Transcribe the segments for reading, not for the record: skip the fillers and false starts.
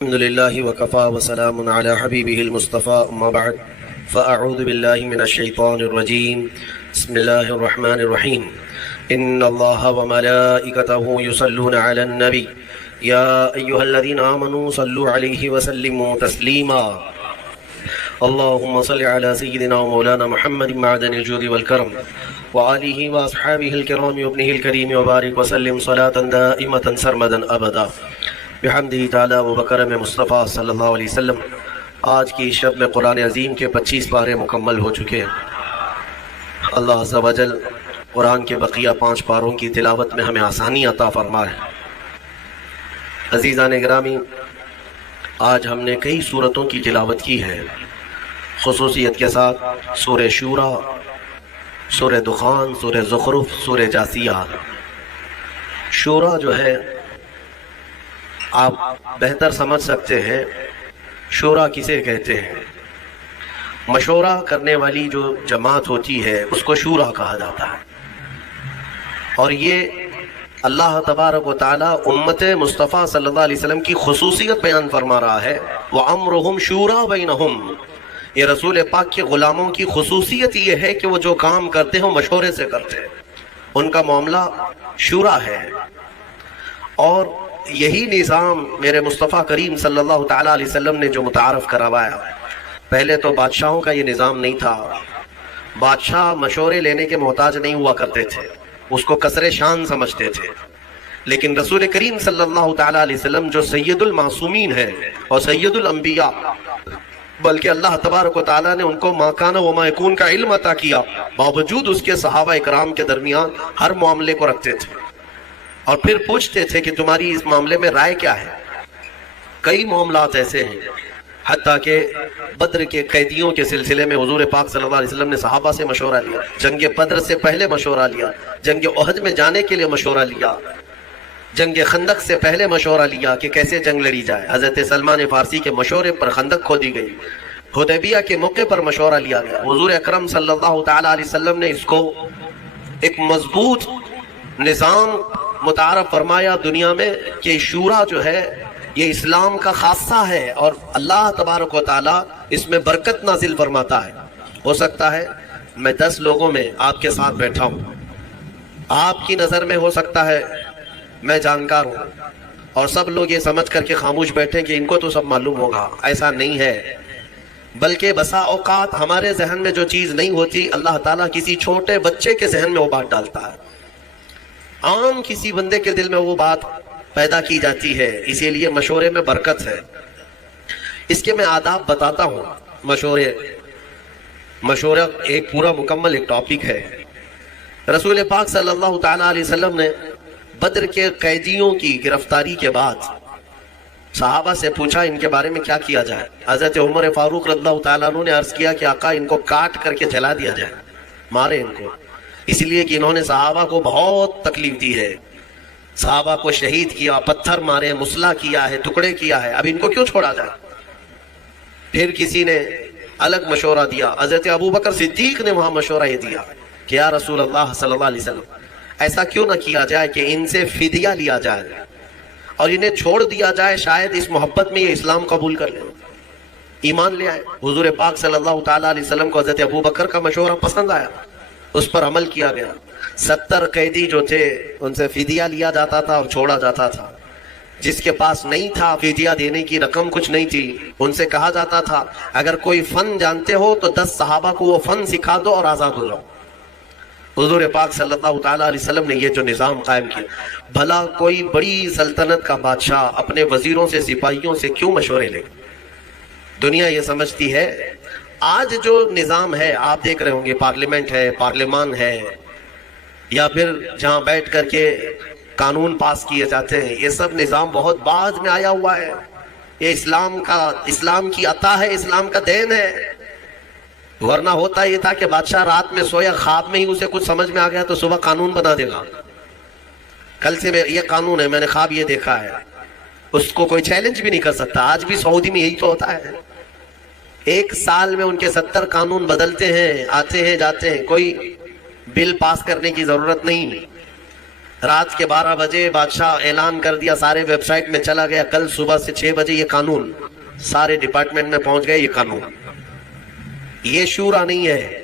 الحمد لله وكفى وسلام على حبيبه المصطفى أما بعد فأعوذ بالله من الشيطان الرجيم بسم الله الرحمن الرحيم إن الله وملائكته يصلون على النبي يا أيها الذين آمنوا صلوا عليه وسلموا تسليما اللهم صل على سيدنا ومولانا محمد معدن الجود والكرم وآله وأصحابه الكرام وابنه الكريم وبارك وسلم صلاة دائمة سرمدا أبدا بحمدہ تعالی و بکرم مصطفیٰ صلی اللہ علیہ وسلم۔ آج کی شب میں قرآن عظیم کے 25 پارے مکمل ہو چکے ہیں۔ اللہ عز و جل قرآن کے بقیہ 5 پاروں کی تلاوت میں ہمیں آسانی عطا فرمائے۔ عزیزان گرامی، آج ہم نے کئی سورتوں کی تلاوت کی ہے، خصوصیت کے ساتھ سورہ شورا، سورہ دخان، سورہ زخرف، سورہ جاثیہ۔ شورا جو ہے آپ بہتر سمجھ سکتے ہیں شورا کسے کہتے ہیں۔ مشورہ کرنے والی جو جماعت ہوتی ہے اس کو شورا کہا جاتا ہے، اور یہ اللہ تبارک و تعالی امت مصطفیٰ صلی اللہ علیہ وسلم کی خصوصیت بیان فرما رہا ہے۔ وَأَمْرُهُمْ شُورَى بَيْنَهُمْ، یہ رسول پاک کے غلاموں کی خصوصیت یہ ہے کہ وہ جو کام کرتے ہیں مشورے سے کرتے ہیں، ان کا معاملہ شورا ہے۔ اور یہی نظام میرے مصطفیٰ کریم صلی اللہ تعالیٰ علیہ وسلم نے جو متعارف کروایا۔ پہلے تو بادشاہوں کا یہ نظام نہیں تھا، بادشاہ مشورے لینے کے محتاج نہیں ہوا کرتے تھے، اس کو کسر شان سمجھتے تھے۔ لیکن رسول کریم صلی اللہ تعالیٰ علیہ وسلم جو سید المعصومین ہے اور سید الانبیاء، بلکہ اللہ تبارک و تعالیٰ نے ان کو ما کان و ما یکون کا علم عطا کیا، باوجود اس کے صحابہ اکرام کے درمیان ہر معاملے کو رکھتے تھے اور پھر پوچھتے تھے کہ تمہاری اس معاملے میں رائے کیا ہے۔ کئی معاملات ایسے ہیں، حتیٰ کہ بدر کے قیدیوں کے سلسلے میں حضور پاک صلی اللہ علیہ وسلم نے صحابہ سے مشورہ لیا، جنگ بدر سے پہلے مشورہ لیا، جنگ احد میں جانے کے لیے مشورہ لیا، جنگ خندق سے پہلے مشورہ لیا کہ کیسے جنگ لڑی جائے۔ حضرت سلمان فارسی کے مشورے پر خندق کھودی گئی، حدیبیہ کے موقع پر مشورہ لیا گیا۔ حضور اکرم صلی اللہ تعالیٰ علیہ وسلم نے اس کو ایک مضبوط نظام متعارف فرمایا دنیا میں کہ شورا جو ہے یہ اسلام کا خاصہ ہے، اور اللہ تبارک و تعالیٰ اس میں برکت نازل فرماتا ہے۔ ہو سکتا ہے میں 10 لوگوں میں آپ کے ساتھ بیٹھا ہوں، آپ کی نظر میں ہو سکتا ہے میں جانکار ہوں اور سب لوگ یہ سمجھ کر کے خاموش بیٹھیں کہ ان کو تو سب معلوم ہوگا۔ ایسا نہیں ہے، بلکہ بسا اوقات ہمارے ذہن میں جو چیز نہیں ہوتی اللہ تعالیٰ کسی چھوٹے بچے کے ذہن میں وہ بات ڈالتا ہے، عام کسی بندے کے دل میں وہ بات پیدا کی جاتی ہے۔ اسی لیے مشورے میں برکت ہے۔ اس کے میں آداب بتاتا ہوں۔ مشورہ ایک پورا مکمل ایک ٹاپک ہے۔ رسول پاک صلی اللہ تعالیٰ علیہ وسلم نے بدر کے قیدیوں کی گرفتاری کے بعد صحابہ سے پوچھا ان کے بارے میں کیا کیا جائے۔ حضرت عمر فاروق رضی اللہ تعالیٰ عنہ نے عرض کیا کہ آقا ان کو کاٹ کر کے جلا دیا جائے، مارے ان کو، اس لیے کہ انہوں نے صحابہ کو بہت تکلیف دی ہے، صحابہ کو شہید کیا، پتھر مارے، مسلح کیا ہے، ٹکڑے کیا ہے، اب ان کو کیوں چھوڑا جائے۔ پھر کسی نے الگ مشورہ دیا، حضرت ابو بکر صدیق نے وہاں مشورہ یہ دیا کہ یا رسول اللہ صلی اللہ علیہ وسلم ایسا کیوں نہ کیا جائے کہ ان سے فدیہ لیا جائے اور انہیں چھوڑ دیا جائے، شاید اس محبت میں یہ اسلام قبول کر لیں، ایمان لے آئے۔ حضور پاک صلی اللہ تعالیٰ علیہ وسلم کو حضرت ابو بکر کا مشورہ پسند آیا، اس پر عمل کیا گیا۔ 70 قیدی جو تھے ان سے فدیہ لیا جاتا تھا اور چھوڑا جاتا تھا۔ جس کے پاس نہیں تھا فدیہ دینے کی رقم کچھ نہیں تھی، ان سے کہا جاتا تھا اگر کوئی فن جانتے ہو تو 10 صحابہ کو وہ فن سکھا دو اور آزاد ہو جاؤ۔ حضور پاک صلی اللہ تعالیٰ علیہ وسلم نے یہ جو نظام قائم کیا، بھلا کوئی بڑی سلطنت کا بادشاہ اپنے وزیروں سے سپاہیوں سے کیوں مشورے لے؟ دنیا یہ سمجھتی ہے آج جو نظام ہے، آپ دیکھ رہے ہوں گے پارلیمنٹ ہے، پارلیمان ہے، یا پھر جہاں بیٹھ کر کے قانون پاس کیے جاتے ہیں، یہ سب نظام بہت بعد میں آیا ہوا ہے۔ یہ اسلام کی عطا ہے، اسلام کا دین ہے۔ ورنہ ہوتا یہ تھا کہ بادشاہ رات میں سویا، خواب میں ہی اسے کچھ سمجھ میں آ گیا تو صبح قانون بنا دے گا، کل سے یہ قانون ہے، میں نے خواب یہ دیکھا ہے، اس کو کوئی چیلنج بھی نہیں کر سکتا۔ آج بھی سعودی میں یہی تو ہوتا ہے، ایک سال میں ان کے 70 قانون بدلتے ہیں، آتے ہیں جاتے ہیں، کوئی بل پاس کرنے کی ضرورت نہیں۔ رات کے 12 بجے بادشاہ اعلان کر دیا، سارے ویب سائٹ میں چلا گیا، کل صبح سے 6 بجے یہ قانون، سارے ڈپارٹمنٹ میں پہنچ گئے یہ قانون۔ یہ شورا نہیں ہے۔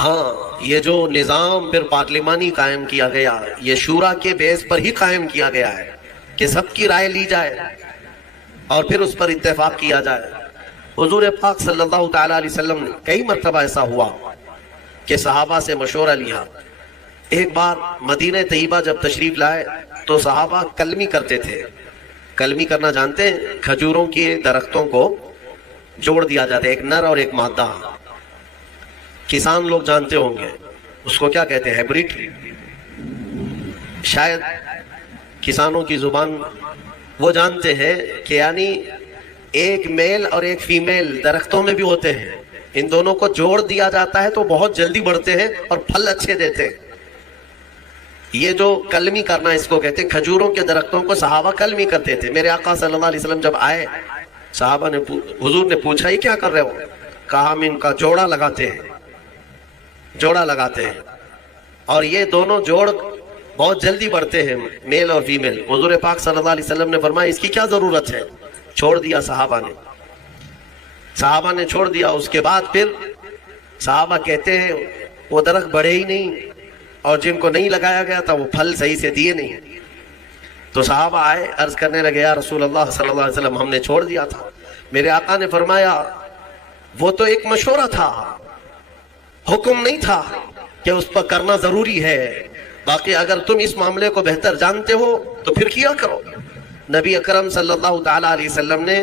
ہاں، یہ جو نظام پھر پارلیمانی قائم کیا گیا، یہ شورا کے بیس پر ہی قائم کیا گیا ہے کہ سب کی رائے لی جائے اور پھر اس پر اتفاق کیا جائے۔ حضور پاک صلی اللہ تعالیٰ علیہ وسلم نے کئی مرتبہ ایسا ہوا کہ صحابہ سے مشورہ لیا۔ ایک بار مدینہ طیبہ جب تشریف لائے تو صحابہ کلمی کرتے تھے۔ کلمی کرنا جانتے ہیں؟ کھجوروں کے درختوں کو جوڑ دیا جاتا ہے، ایک نر اور ایک مادہ۔ کسان لوگ جانتے ہوں گے اس کو کیا کہتے ہیں، ہیبریڈ۔ شاید کسانوں کی زبان وہ جانتے ہیں کہ یعنی ایک میل اور ایک فیمیل درختوں میں بھی ہوتے ہیں، ان دونوں کو جوڑ دیا جاتا ہے تو بہت جلدی بڑھتے ہیں اور پھل اچھے دیتے ہیں۔ یہ جو کلمی کرنا اس کو کہتے ہیں۔ کھجوروں کے درختوں کو صحابہ کلمی کرتے تھے۔ میرے آقا صلی اللہ علیہ وسلم جب آئے، صحابہ نے حضور نے پوچھا یہ کیا کر رہے ہو؟ کہا ہم ان کا جوڑا لگاتے ہیں، جوڑا لگاتے ہیں، اور یہ دونوں جوڑ بہت جلدی بڑھتے ہیں، میل اور فیمیل۔ حضور پاک صلی اللہ علیہ وسلم نے فرمایا اس کی کیا ضرورت ہے؟ چھوڑ دیا صحابہ نے چھوڑ دیا۔ اس کے بعد پھر صحابہ کہتے ہیں وہ درخت بڑھے ہی نہیں، اور جن کو نہیں لگایا گیا تھا وہ پھل صحیح سے دیے نہیں۔ تو صحابہ آئے، عرض کرنے لگے یا رسول اللہ صلی اللہ علیہ وسلم ہم نے چھوڑ دیا تھا۔ میرے آقا نے فرمایا وہ تو ایک مشورہ تھا، حکم نہیں تھا کہ اس پر کرنا ضروری ہے، باقی اگر تم اس معاملے کو بہتر جانتے ہو تو پھر کیا کرو۔ نبی اکرم صلی اللہ تعالیٰ علیہ وسلم نے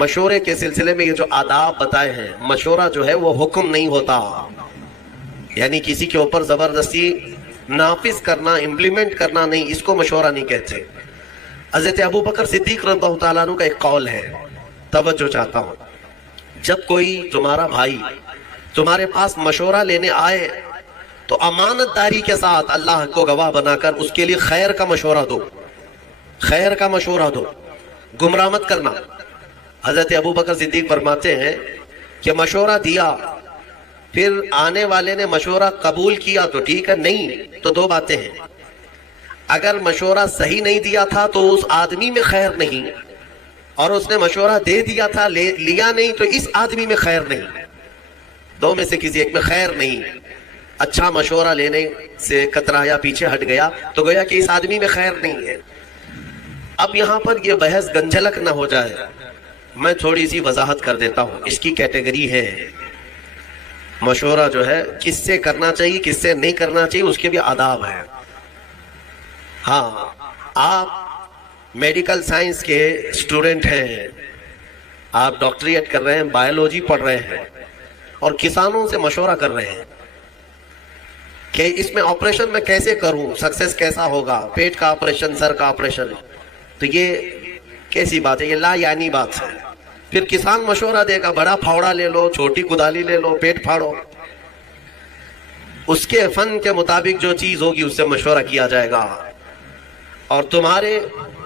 مشورے کے سلسلے میں یہ جو آداب بتائے ہیں، مشورہ جو ہے وہ حکم نہیں ہوتا، یعنی کسی کے اوپر زبردستی نافذ کرنا، امپلیمنٹ کرنا نہیں، اس کو مشورہ نہیں کہتے۔ حضرت ابو بکر صدیق رضی اللہ تعالیٰ عنہ کا ایک قول ہے، توجہ چاہتا ہوں۔ جب کوئی تمہارا بھائی تمہارے پاس مشورہ لینے آئے تو امانت داری کے ساتھ اللہ کو گواہ بنا کر اس کے لیے خیر کا مشورہ دو، خیر کا مشورہ دو، گمراہ مت کرنا۔ حضرت ابو بکر صدیق فرماتے ہیں کہ مشورہ دیا، پھر آنے والے نے مشورہ قبول کیا تو ٹھیک ہے، نہیں تو دو باتیں ہیں۔ اگر مشورہ صحیح نہیں دیا تھا تو اس آدمی میں خیر نہیں، اور اس نے مشورہ دے دیا تھا لیا نہیں تو اس آدمی میں خیر نہیں، دو میں سے کسی ایک میں خیر نہیں۔ اچھا مشورہ لینے سے کترایا، پیچھے ہٹ گیا تو گویا کہ اس آدمی میں خیر نہیں ہے۔ اب یہاں پر یہ بحث گنجلک نہ ہو جائے، میں تھوڑی سی وضاحت کر دیتا ہوں۔ اس کی کیٹیگری ہے، مشورہ جو ہے کس سے کرنا چاہیے کس سے نہیں کرنا چاہیے، اس کے بھی آداب ہیں۔ ہاں، آپ میڈیکل سائنس کے اسٹوڈنٹ ہیں، آپ ڈاکٹریٹ کر رہے ہیں، بایولوجی پڑھ رہے ہیں، اور کسانوں سے مشورہ کر رہے ہیں کہ اس میں آپریشن میں کیسے کروں، سکسیس کیسا ہوگا، پیٹ کا آپریشن، سر کا آپریشن، تو یہ کیسی بات ہے؟ یہ لا یعنی بات ہے۔ پھر کسان مشورہ دے گا بڑا پھاوڑا لے لو، چھوٹی کدالی لے لو، پیٹ پھاڑو، اس کے فن کے مطابق جو چیز ہوگی اس سے مشورہ کیا جائے گا، اور تمہارے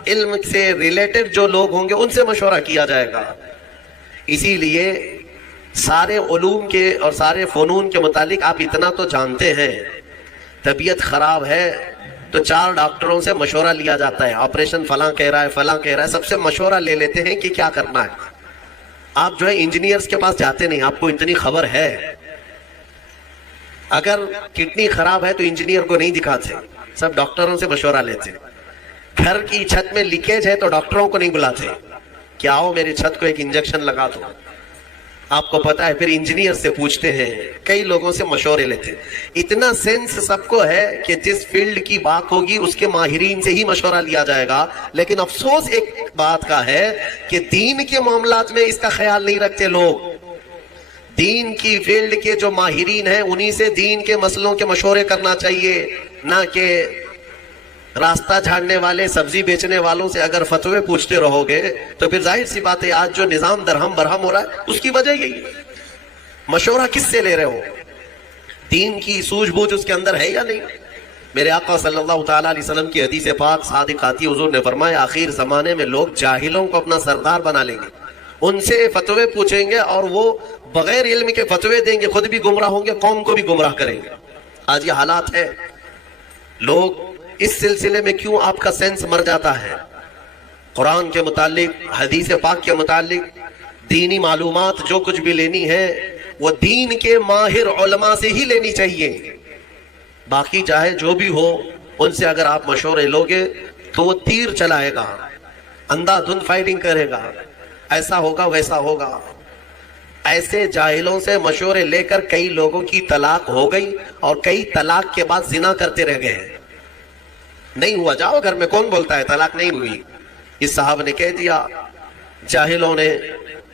علم سے ریلیٹڈ جو لوگ ہوں گے ان سے مشورہ کیا جائے گا۔ اسی لیے سارے علوم کے اور سارے فنون کے متعلق آپ اتنا تو جانتے ہیں، طبیعت خراب ہے تو 4 ڈاکٹروں سے مشورہ لیا جاتا ہے، آپریشن فلاں کہہ رہا ہے، فلاں کہہ رہا ہے، سب سے مشورہ لے لیتے ہیں کہ کیا کرنا ہے۔ آپ جو ہے انجینئرز کے پاس جاتے نہیں، آپ کو اتنی خبر ہے، اگر کڈنی خراب ہے تو انجینئر کو نہیں دکھاتے، سب ڈاکٹروں سے مشورہ لیتے۔ گھر کی چھت میں لیکیج ہے تو ڈاکٹروں کو نہیں بلاتے کہ آؤ میری چھت کو ایک انجیکشن لگا دو، آپ کو پتا ہے، پھر انجینئر سے پوچھتے ہیں، کئی لوگوں سے مشورے لیتے ہیں۔ اتنا سینس سب کو ہے کہ جس فیلڈ کی بات ہوگی اس کے ماہرین سے ہی مشورہ لیا جائے گا، لیکن افسوس ایک بات کا ہے کہ دین کے معاملات میں اس کا خیال نہیں رکھتے لوگ۔ دین کی فیلڈ کے جو ماہرین ہیں انہی سے دین کے مسئلوں کے مشورے کرنا چاہیے، نہ کہ راستہ جھاڑنے والے سبزی بیچنے والوں سے اگر فتوے پوچھتے رہو گے تو پھر ظاہر سی بات ہے آج جو نظام درہم برہم ہو رہا ہے اس کی وجہ یہی ہے۔ مشورہ کس سے لے رہے ہو؟ دین کی سوجھ بوجھ اس کے اندر ہے یا نہیں؟ میرے آقا صلی اللہ تعالیٰ علیہ وسلم کی حدیث پاک صادق آتی حضور نے فرمایا آخر زمانے میں لوگ جاہلوں کو اپنا سردار بنا لیں گے، ان سے فتوے پوچھیں گے اور وہ بغیر علم کے فتوے دیں گے، خود بھی گمراہ ہوں گے، قوم کو بھی گمراہ کریں گے۔ آج یہ حالات ہے، لوگ اس سلسلے میں کیوں آپ کا سینس مر جاتا ہے؟ قرآن کے متعلق، حدیث پاک کے متعلق دینی معلومات جو کچھ بھی لینی ہے وہ دین کے ماہر علماء سے ہی لینی چاہیے. باقی چاہے جو بھی ہو، ان سے اگر آپ مشورے لوگے تو وہ تیر چلائے گا، اندھا دھند فائرنگ کرے گا، ایسا ہوگا ویسا ہوگا. ایسے جاہلوں سے مشورے لے کر کئی لوگوں کی طلاق ہو گئی اور کئی طلاق کے بعد زنا کرتے رہ گئے. نہیں ہوا، جاؤ گھر میں، کون بولتا ہے طلاق نہیں ہوئی؟ اس صاحب نے کہہ دیا. جاہلوں نے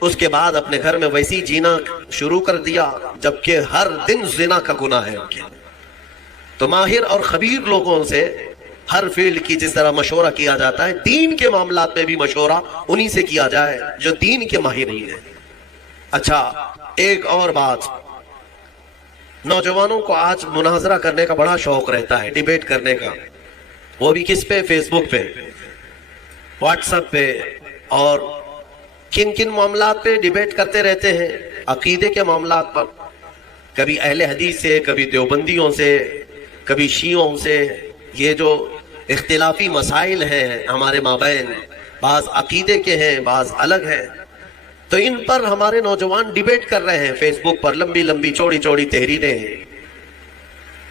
اس کے بعد اپنے گھر میں ویسی جینا شروع کر دیا جبکہ ہر دن زنا کا گناہ ہے ان کے. تو ماہر اور خبیر لوگوں سے ہر فیلڈ کی جس طرح مشورہ کیا جاتا ہے، دین کے معاملات میں بھی مشورہ انہی سے کیا جائے جو دین کے ماہرین ہیں. اچھا، ایک اور بات، نوجوانوں کو آج مناظرہ کرنے کا بڑا شوق رہتا ہے، ڈیبیٹ کرنے کا. وہ بھی کس پہ؟ فیس بک پہ، واٹس ایپ پہ، اور کن کن معاملات پہ ڈیبیٹ کرتے رہتے ہیں؟ عقیدے کے معاملات پر، کبھی اہل حدیث سے، کبھی دیوبندیوں سے، کبھی شیعوں سے. یہ جو اختلافی مسائل ہیں ہمارے مابین، بعض عقیدے کے ہیں، بعض الگ ہیں، تو ان پر ہمارے نوجوان ڈیبیٹ کر رہے ہیں فیس بک پر. لمبی لمبی چوڑی چوڑی تحریریں.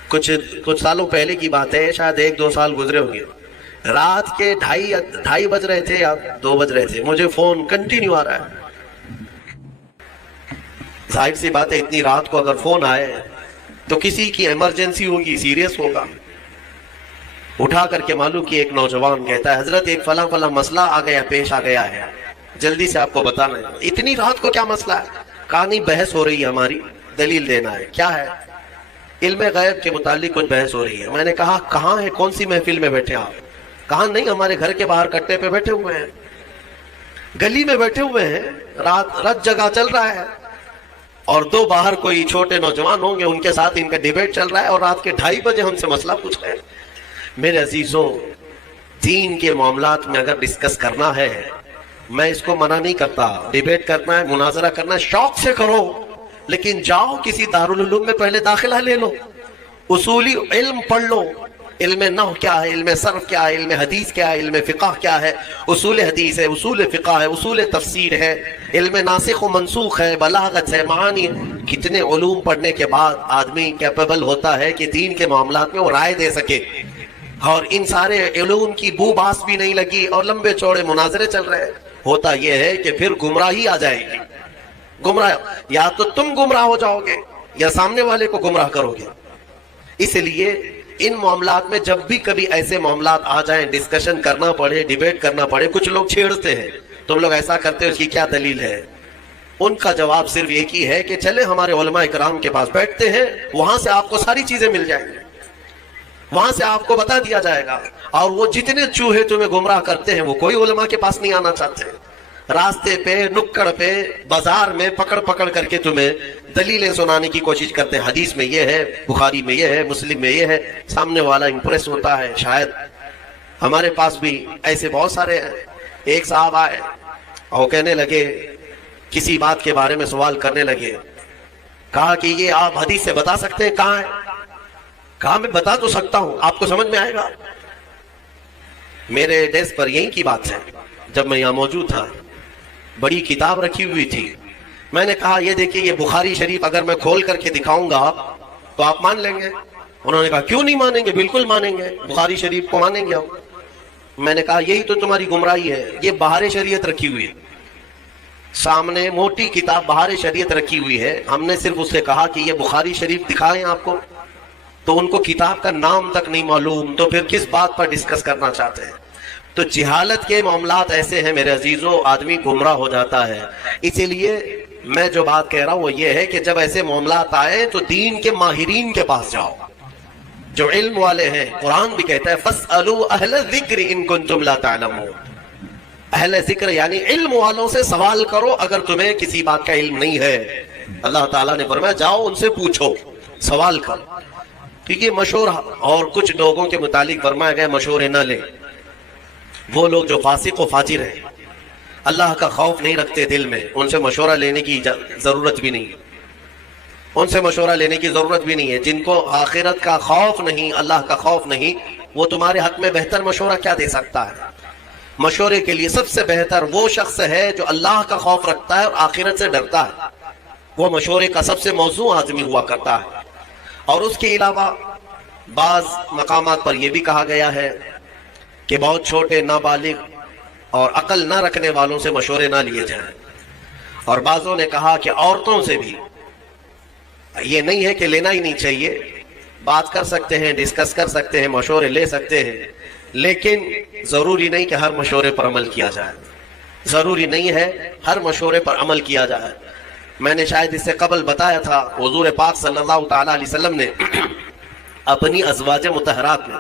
کچھ سالوں پہلے کی بات ہے، شاید 1-2 سال گزرے ہوں گے. رات کے 2:30 بج رہے تھے یا 2 بج رہے تھے، مجھے فون کنٹینیو آ رہا ہے. ظاہر سی بات ہے، اتنی رات کو اگر فون آئے تو کسی کی ایمرجنسی ہوگی، سیریس ہوگا. اٹھا کر کے معلوم کہ ایک نوجوان کہتا ہے، حضرت ایک فلاں فلاں مسئلہ پیش آ گیا ہے، جلدی سے آپ کو بتانا ہے. اتنی رات کو کیا مسئلہ ہے؟ کہا نہیں، بحث ہو رہی ہے ہماری، دلیل دینا ہے. کیا ہے؟ علم غیب کے متعلق کچھ بحث ہو رہی ہے. میں نے کہا کہاں ہے، کون سی محفل میں بیٹھے آپ؟ کہا نہیں، ہمارے گھر کے باہر کٹے پہ بیٹھے ہوئے ہیں، گلی میں بیٹھے ہوئے ہیں، رات جگہ چل رہا ہے، اور 2 باہر کوئی چھوٹے نوجوان ہوں گے، ان کے ساتھ ان کا ڈیبیٹ چل رہا ہے، اور رات کے 2:30 بجے ہم سے مسئلہ پوچھ رہے ہیں. میرے عزیزوں، دین کے معاملات میں اگر ڈسکس کرنا ہے، میں اس کو منع نہیں کرتا. ڈیبیٹ کرنا ہے، مناظرہ کرنا ہے، شوق سے کرو، لیکن جاؤ کسی دارالعلوم میں پہلے داخلہ لے لو، اصولی علم پڑھ لو. علم نحو کیا ہے، علم صرف کیا ہے، علم حدیث کیا ہے، علم فقہ کیا ہے، اصول حدیث ہے، اصول فقہ ہے، اصول تفسیر ہے، علم ناسخ و منسوخ ہے، بلاغت ہے، معانی. کتنے علوم پڑھنے کے بعد آدمی کیپیبل ہوتا ہے کہ دین کے معاملات میں وہ رائے دے سکے. اور ان سارے علوم کی بو باس بھی نہیں لگی اور لمبے چوڑے مناظرے چل رہے ہیں. ہوتا یہ ہے کہ پھر گمراہی آ جائے گی. گمراہ، یا تو تم گمراہ ہو جاؤ گے یا سامنے والے کو گمراہ کرو گے. اس لیے ان معاملات میں جب بھی کبھی ایسے معاملات آ جائیں، ڈسکشن کرنا پڑے، ڈیبیٹ کرنا پڑے. کچھ لوگ چھیڑتے ہیں، تم لوگ ایسا کرتے ہو، اس کی کیا دلیل ہے؟ ان کا جواب صرف ایک ہی ہے کہ چلے ہمارے علماء کرام کے پاس بیٹھتے ہیں، وہاں سے آپ کو ساری چیزیں مل جائیں گی، وہاں سے آپ کو بتا دیا جائے گا. اور وہ جتنے چوہے تمہیں گمراہ کرتے ہیں وہ کوئی علماء کے پاس نہیں آنا چاہتے. راستے پہ، نکڑ پہ، بازار میں پکڑ پکڑ کر کے تمہیں دلیلیں سنانے کی کوشش کرتے ہیں. حدیث میں یہ ہے، بخاری میں یہ ہے، مسلم میں یہ ہے. سامنے والا امپریس ہوتا ہے. شاید ہمارے پاس بھی ایسے بہت سارے ہیں. ایک صاحب آئے اور کہنے لگے، کسی بات کے بارے میں سوال کرنے لگے. کہا کہ یہ آپ حدیث سے بتا سکتے ہیں کہاں ہے؟ کہا میں بتا تو سکتا ہوں، آپ کو سمجھ میں آئے گا. میرے ڈیسک پر یہی کی بات ہے، جب میں یہاں موجود تھا بڑی کتاب رکھی ہوئی تھی. میں نے کہا یہ دیکھیے، یہ بخاری شریف اگر میں کھول کر کے دکھاؤں گا تو آپ مان لیں گے؟ انہوں نے کہا کیوں نہیں مانیں گے، بالکل مانیں گے، بخاری شریف کو مانیں گے ہم. میں نے کہا یہی تو تمہاری گمراہی ہے. یہ بہار شریعت رکھی ہوئی ہے سامنے، موٹی کتاب بہار شریعت رکھی ہوئی ہے. ہم نے صرف اس سے کہا کہ یہ بخاری شریف دکھائیں آپ کو، تو ان کو کتاب کا نام تک نہیں معلوم، تو پھر کس بات پر ڈسکس کرنا چاہتے ہیں؟ تو جہالت کے معاملات ایسے ہیں میرے عزیزوں، آدمی گمراہ ہو جاتا ہے. اسی لیے میں جو بات کہہ رہا ہوں وہ یہ ہے کہ جب ایسے معاملات آئے تو دین کے ماہرین کے پاس جاؤ، جو علم والے ہیں. قرآن بھی کہتا ہے فَاسْأَلُوا أَهْلَ الذِّكْرِ إِن كُنتُمْ لَا تَعْلَمُونَ. اہل ذکر یعنی علم والوں سے سوال کرو اگر تمہیں کسی بات کا علم نہیں ہے. اللہ تعالیٰ نے فرمایا جاؤ ان سے پوچھو، سوال کرو. کیونکہ مشورہ، اور کچھ لوگوں کے متعلق فرمایا گیا مشورے نہ لیں. وہ لوگ جو فاسق و فاجر ہیں، اللہ کا خوف نہیں رکھتے دل میں، ان سے مشورہ لینے کی ضرورت بھی نہیں، ان سے مشورہ لینے کی ضرورت بھی نہیں ہے. جن کو آخرت کا خوف نہیں، اللہ کا خوف نہیں، وہ تمہارے حق میں بہتر مشورہ کیا دے سکتا ہے؟ مشورے کے لیے سب سے بہتر وہ شخص ہے جو اللہ کا خوف رکھتا ہے اور آخرت سے ڈرتا ہے، وہ مشورے کا سب سے موضوع آدمی ہوا کرتا ہے۔ اور اس کے علاوہ بعض مقامات پر یہ بھی کہا گیا ہے کہ بہت چھوٹے نابالغ اور عقل نہ رکھنے والوں سے مشورے نہ لیے جائیں، اور بعضوں نے کہا کہ عورتوں سے بھی یہ نہیں ہے کہ لینا ہی نہیں چاہیے، بات کر سکتے ہیں، ڈسکس کر سکتے ہیں، مشورے لے سکتے ہیں، لیکن ضروری نہیں کہ ہر مشورے پر عمل کیا جائے، ضروری نہیں ہے ہر مشورے پر عمل کیا جائے۔ میں نے شاید اس سے قبل بتایا تھا، حضور پاک صلی اللہ تعالیٰ علیہ وسلم نے اپنی ازواج مطہرات میں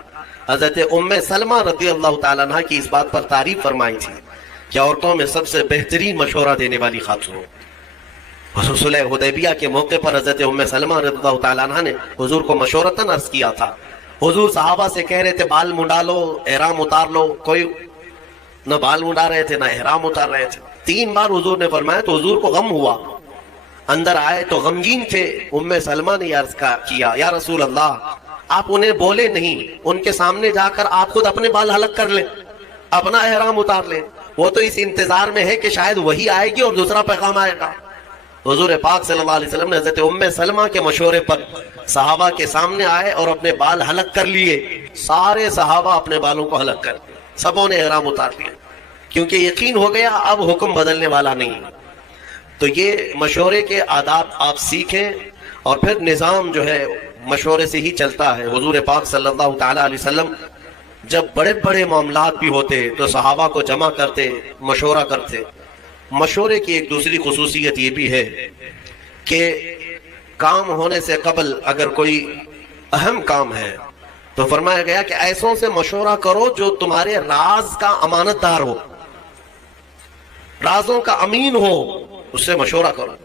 حضرت ام سلمہ رضی اللہ تعالیٰ عنہ کی اس بات پر تعریف فرمائی تھی کہ عورتوں میں سب سے بہترین مشورہ دینے والی خاتون۔ صلح حدیبیہ کے موقع پر حضرت ام سلمہ رضی اللہ تعالیٰ عنہ نے حضور کو مشورتاً عرض کیا تھا۔ حضور صحابہ سے کہہ رہے تھے بال منڈا لو، احرام اتار لو، کوئی نہ بال منڈا رہے تھے نہ احرام اتار رہے تھے۔ 3 بار حضور نے فرمایا تو حضور کو غم ہوا، اندر آئے تو غمگین تھے۔ ام سلمہ نے عرض کیا یا رسول اللہ، آپ انہیں بولے نہیں، ان کے سامنے جا کر آپ خود اپنے بال حلق کر لیں، اپنا احرام اتار لیں، وہ تو اس انتظار میں ہے کہ شاید وہی آئے گی اور دوسرا پیغام آئے گا۔ حضور پاک صلی اللہ علیہ وسلم نے حضرت ام سلمہ کے مشورے پر صحابہ کے سامنے آئے اور اپنے بال حلق کر لیے۔ سارے صحابہ اپنے بالوں کو حلق کر، سبوں نے احرام اتار لیا، کیونکہ یقین ہو گیا اب حکم بدلنے والا نہیں۔ تو یہ مشورے کے آداب آپ سیکھیں، اور پھر نظام جو ہے مشورے سے ہی چلتا ہے۔ حضور پاک صلی اللہ تعالیٰ علیہ وسلم جب بڑے بڑے معاملات بھی ہوتے تو صحابہ کو جمع کرتے، مشورہ کرتے۔ مشورے کی ایک دوسری خصوصیت یہ بھی ہے کہ کام ہونے سے قبل اگر کوئی اہم کام ہے تو فرمایا گیا کہ ایسوں سے مشورہ کرو جو تمہارے راز کا امانت دار ہو، رازوں کا امین ہو، اس سے مشورہ کرو۔